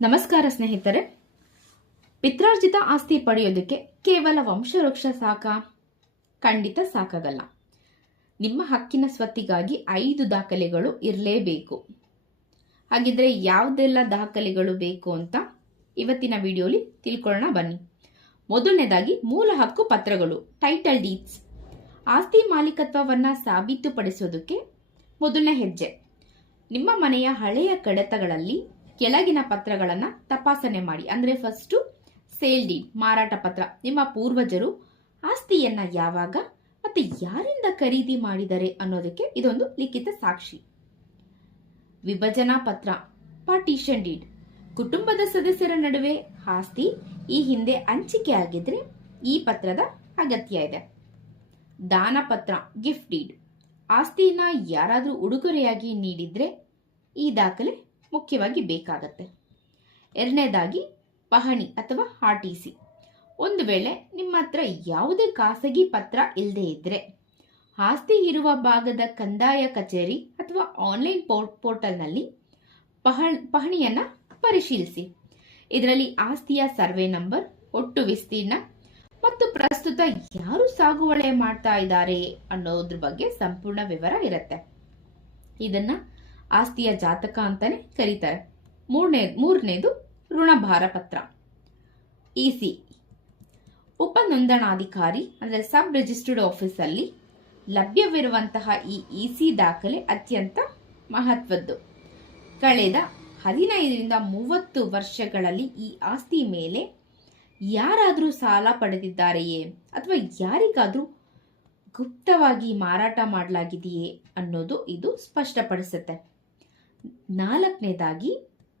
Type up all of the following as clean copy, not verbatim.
ನಮಸ್ಕಾರ ಸ್ನೇಹಿತರೆ. ಪಿತ್ರಾರ್ಜಿತ ಆಸ್ತಿ ಪಡೆಯೋದಕ್ಕೆ ಕೇವಲ ವಂಶವೃಕ್ಷ ಸಾಕ? ಖಂಡಿತ ಸಾಕಾಗಲ್ಲ. ನಿಮ್ಮ ಹಕ್ಕಿನ ಸ್ವತ್ತಿಗಾಗಿ 5 ದಾಖಲೆಗಳು ಇರಲೇಬೇಕು. ಹಾಗಿದ್ರೆ ಯಾವುದೆಲ್ಲ ದಾಖಲೆಗಳು ಬೇಕು ಅಂತ ಇವತ್ತಿನ ವಿಡಿಯೋಲಿ ತಿಳ್ಕೊಳ್ಳೋಣ ಬನ್ನಿ. ಮೊದಲನೇದಾಗಿ ಮೂಲ ಹಕ್ಕು ಪತ್ರಗಳು, ಟೈಟಲ್ ಡೀಡ್ಸ್. ಆಸ್ತಿ ಮಾಲೀಕತ್ವವನ್ನ ಸಾಬೀತುಪಡಿಸೋದಕ್ಕೆ ಮೊದಲನೇ ಹೆಜ್ಜೆ. ನಿಮ್ಮ ಮನೆಯ ಹಳೆಯ ಕಡತಗಳಲ್ಲಿ ಕೆಳಗಿನ ಪತ್ರಗಳನ್ನು ತಪಾಸಣೆ ಮಾಡಿ. ಅಂದರೆ ಫಸ್ಟು ಸೇಲ್ ಡೀಡ್, ಮಾರಾಟ ಪತ್ರ. ನಿಮ್ಮ ಪೂರ್ವಜರು ಆಸ್ತಿಯನ್ನ ಯಾವಾಗ ಮತ್ತೆ ಯಾರಿಂದ ಖರೀದಿ ಮಾಡಿದರೆ ಅನ್ನೋದಕ್ಕೆ ಇದೊಂದು ಲಿಖಿತ ಸಾಕ್ಷಿ. ವಿಭಜನಾ ಪತ್ರ, ಪಾರ್ಟಿಷನ್ ಡೀಡ್. ಕುಟುಂಬದ ಸದಸ್ಯರ ನಡುವೆ ಆಸ್ತಿ ಈ ಹಿಂದೆ ಹಂಚಿಕೆ ಆಗಿದ್ರೆ ಈ ಪತ್ರದ ಅಗತ್ಯ ಇದೆ. ದಾನ ಪತ್ರ, ಗಿಫ್ಟ್ ಡೀಡ್. ಆಸ್ತಿನ ಯಾರಾದರೂ ಉಡುಗೊರೆಯಾಗಿ ನೀಡಿದ್ರೆ ಈ ದಾಖಲೆ ಮುಖ್ಯವಾಗಿ ಬೇಕಾಗತ್ತೆ. ಎರಡನೇದಾಗಿ ಪಹಣಿ ಅಥವಾ ಆರ್ಟಿಸಿ. ಒಂದು ವೇಳೆ ನಿಮ್ಮ ಹತ್ರ ಯಾವುದೇ ಖಾಸಗಿ ಪತ್ರ ಇಲ್ಲದೆ ಇದ್ರೆ ಆಸ್ತಿ ಇರುವ ಭಾಗದ ಕಂದಾಯ ಕಚೇರಿ ಅಥವಾ ಆನ್ಲೈನ್ ಪೋರ್ಟಲ್ನಲ್ಲಿ ಪಹಣಿಯನ್ನ ಪರಿಶೀಲಿಸಿ. ಇದರಲ್ಲಿ ಆಸ್ತಿಯ ಸರ್ವೆ ನಂಬರ್, ಒಟ್ಟು ವಿಸ್ತೀರ್ಣ ಮತ್ತು ಪ್ರಸ್ತುತ ಯಾರು ಸಾಗುವಳಿ ಮಾಡ್ತಾ ಇದ್ದಾರೆ ಅನ್ನೋದ್ರ ಬಗ್ಗೆ ಸಂಪೂರ್ಣ ವಿವರ ಇರುತ್ತೆ. ಇದನ್ನ ಆಸ್ತಿಯ ಜಾತಕ ಅಂತಾನೆ ಕರೀತಾರೆ. ಮೂರನೇದು ಋಣಭಾರ ಪತ್ರ, ಇಸಿ. ಉಪನೋಂದಣಾಧಿಕಾರಿ ಅಂದ್ರೆ ಸಬ್ ರಿಜಿಸ್ಟರ್ಡ್ ಆಫೀಸ್ ಅಲ್ಲಿ ಲಭ್ಯವಿರುವಂತಹ ಈ ಇಸಿ ದಾಖಲೆ ಅತ್ಯಂತ ಮಹತ್ವದ್ದು. ಕಳೆದ 15ರಿಂದ 30 ವರ್ಷಗಳಲ್ಲಿ ಈ ಆಸ್ತಿ ಮೇಲೆ ಯಾರಾದರೂ ಸಾಲ ಪಡೆದಿದ್ದಾರೆಯೇ ಅಥವಾ ಯಾರಿಗಾದ್ರೂ ಗುಪ್ತವಾಗಿ ಮಾರಾಟ ಮಾಡಲಾಗಿದೆಯೇ ಅನ್ನೋದು ಇದು ಸ್ಪಷ್ಟಪಡಿಸುತ್ತೆ. 4ನೇದಾಗಿ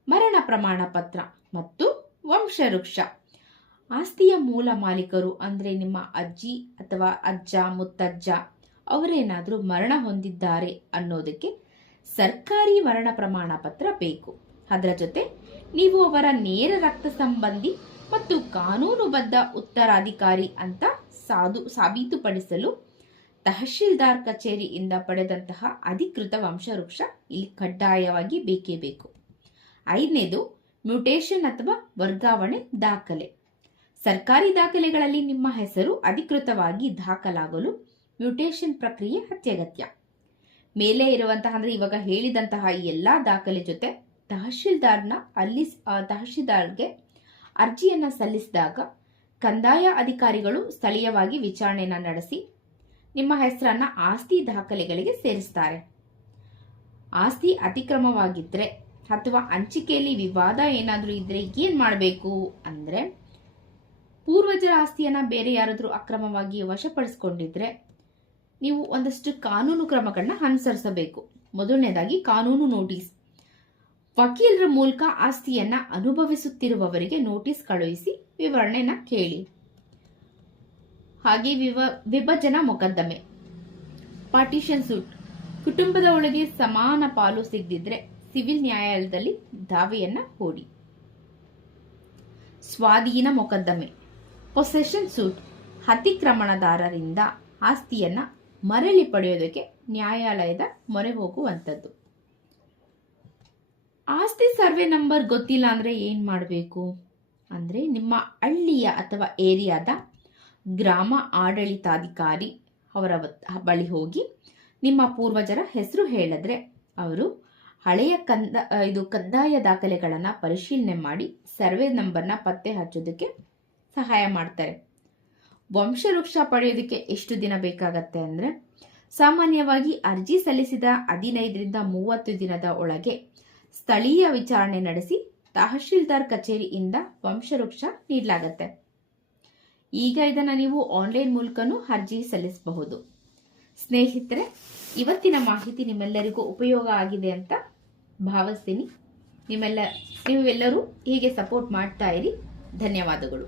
ಮರಣ ಪ್ರಮಾಣ ಪತ್ರ ಮತ್ತು ವಂಶವೃಕ್ಷ. ಆಸ್ತಿಯ ಮೂಲ ಮಾಲೀಕರು ಅಂದ್ರೆ ನಿಮ್ಮ ಅಜ್ಜಿ ಅಥವಾ ಅಜ್ಜ, ಮುತ್ತಜ್ಜ ಅವರೇನಾದ್ರೂ ಮರಣ ಹೊಂದಿದ್ದಾರೆ ಅನ್ನೋದಕ್ಕೆ ಸರ್ಕಾರಿ ಮರಣ ಪ್ರಮಾಣ ಪತ್ರ ಬೇಕು. ಅದರ ಜೊತೆ ನೀವು ಅವರ ನೇರ ರಕ್ತ ಸಂಬಂಧಿ ಮತ್ತು ಕಾನೂನುಬದ್ಧ ಉತ್ತರಾಧಿಕಾರಿ ಅಂತ ಸಾಬೀತುಪಡಿಸಲು ತಹಶೀಲ್ದಾರ್ ಕಚೇರಿಯಿಂದ ಪಡೆದಂತಹ ಅಧಿಕೃತ ವಂಶವೃಕ್ಷ ಇಲ್ಲಿ ಕಡ್ಡಾಯವಾಗಿ ಬೇಕೇ ಬೇಕು. 5ನೇದು ಮ್ಯೂಟೇಷನ್ ಅಥವಾ ವರ್ಗಾವಣೆ ದಾಖಲೆ. ಸರ್ಕಾರಿ ದಾಖಲೆಗಳಲ್ಲಿ ನಿಮ್ಮ ಹೆಸರು ಅಧಿಕೃತವಾಗಿ ದಾಖಲಾಗಲು ಮ್ಯೂಟೇಷನ್ ಪ್ರಕ್ರಿಯೆ ಅತ್ಯಗತ್ಯ. ಮೇಲೆ ಇರುವಂತಹ ಅಂದ್ರೆ ಇವಾಗ ಹೇಳಿದಂತಹ ಎಲ್ಲಾ ದಾಖಲೆ ಜೊತೆ ತಹಶೀಲ್ದಾರ್ಗೆ ಅರ್ಜಿಯನ್ನ ಸಲ್ಲಿಸಿದಾಗ ಕಂದಾಯ ಅಧಿಕಾರಿಗಳು ಸ್ಥಳೀಯವಾಗಿ ವಿಚಾರಣೆಯನ್ನ ನಡೆಸಿ ನಿಮ್ಮ ಹೆಸರನ್ನ ಆಸ್ತಿ ದಾಖಲೆಗಳಿಗೆ ಸೇರಿಸ್ತಾರೆ. ಆಸ್ತಿ ಅತಿಕ್ರಮವಾಗಿದ್ರೆ ಅಥವಾ ಹಂಚಿಕೆಯಲ್ಲಿ ವಿವಾದ ಏನಾದರೂ ಇದ್ರೆ ಏನ್ ಮಾಡಬೇಕು ಅಂದ್ರೆ, ಪೂರ್ವಜರ ಆಸ್ತಿಯನ್ನ ಬೇರೆ ಯಾರಾದ್ರೂ ಅಕ್ರಮವಾಗಿ ವಶಪಡಿಸಿಕೊಂಡಿದ್ರೆ ನೀವು ಒಂದಷ್ಟು ಕಾನೂನು ಕ್ರಮಗಳನ್ನ ಅನುಸರಿಸಬೇಕು. ಮೊದಲನೇದಾಗಿ ಕಾನೂನು ನೋಟಿಸ್. ವಕೀಲರ ಮೂಲಕ ಆಸ್ತಿಯನ್ನ ಅನುಭವಿಸುತ್ತಿರುವವರಿಗೆ ನೋಟಿಸ್ ಕಳುಹಿಸಿ ವಿವರಣೆನ ಕೇಳಿ. ಹಾಗೆ ವಿಭಜನಾ ಮೊಕದ್ದಮೆ, ಪಾರ್ಟಿಷನ್ ಸೂಟ್. ಕುಟುಂಬದ ಒಳಗೆ ಸಮಾನ ಪಾಲು ಸಿಗದಿದ್ರೆ ಸಿವಿಲ್ ನ್ಯಾಯಾಲಯದಲ್ಲಿ ದಾವೆಯನ್ನ ಹೂಡಿ. ಸ್ವಾಧೀನ ಮೊಕದ್ದಮೆ, ಪೊಸೆಷನ್ ಸೂಟ್. ಅತಿಕ್ರಮಣದಾರರಿಂದ ಆಸ್ತಿಯನ್ನ ಮರಳಿ ಪಡೆಯೋದಕ್ಕೆ ನ್ಯಾಯಾಲಯದ ಮೊರೆ ಹೋಗುವಂಥದ್ದು. ಆಸ್ತಿ ಸರ್ವೆ ನಂಬರ್ ಗೊತ್ತಿಲ್ಲ ಅಂದ್ರೆ ಏನ್ ಮಾಡಬೇಕು ಅಂದ್ರೆ, ನಿಮ್ಮ ಹಳ್ಳಿಯ ಅಥವಾ ಏರಿಯಾದ ಗ್ರಾಮ ಆಡಳಿತಾಧಿಕಾರಿ ಅವರ ಬಳಿ ಹೋಗಿ ನಿಮ್ಮ ಪೂರ್ವಜರ ಹೆಸರು ಹೇಳಿದ್ರೆ ಅವರು ಹಳೆಯ ಕಂದಾಯ ದಾಖಲೆಗಳನ್ನ ಪರಿಶೀಲನೆ ಮಾಡಿ ಸರ್ವೆ ನಂಬರ್ನ ಪತ್ತೆ ಹಚ್ಚೋದಕ್ಕೆ ಸಹಾಯ ಮಾಡ್ತಾರೆ. ವಂಶವೃಕ್ಷ ಪಡೆಯೋದಕ್ಕೆ ಎಷ್ಟು ದಿನ ಬೇಕಾಗತ್ತೆ ಅಂದ್ರೆ, ಸಾಮಾನ್ಯವಾಗಿ ಅರ್ಜಿ ಸಲ್ಲಿಸಿದ 15ರಿಂದ 30 ದಿನದ ಒಳಗೆ ಸ್ಥಳೀಯ ವಿಚಾರಣೆ ನಡೆಸಿ ತಹಶೀಲ್ದಾರ್ ಕಚೇರಿಯಿಂದ ವಂಶವೃಕ್ಷ ನೀಡಲಾಗತ್ತೆ. ಈಗ ಇದನ್ನ ನೀವು ಆನ್ಲೈನ್ ಮೂಲಕನೂ ಅರ್ಜಿ ಸಲ್ಲಿಸಬಹುದು. ಸ್ನೇಹಿತರೆ, ಇವತ್ತಿನ ಮಾಹಿತಿ ನಿಮ್ಮೆಲ್ಲರಿಗೂ ಉಪಯೋಗ ಆಗಿದೆ ಅಂತ ಭಾವಿಸ್ತೀನಿ. ನೀವೆಲ್ಲರೂ ಹೀಗೆ ಸಪೋರ್ಟ್ ಮಾಡ್ತಾ ಇರಿ. ಧನ್ಯವಾದಗಳು.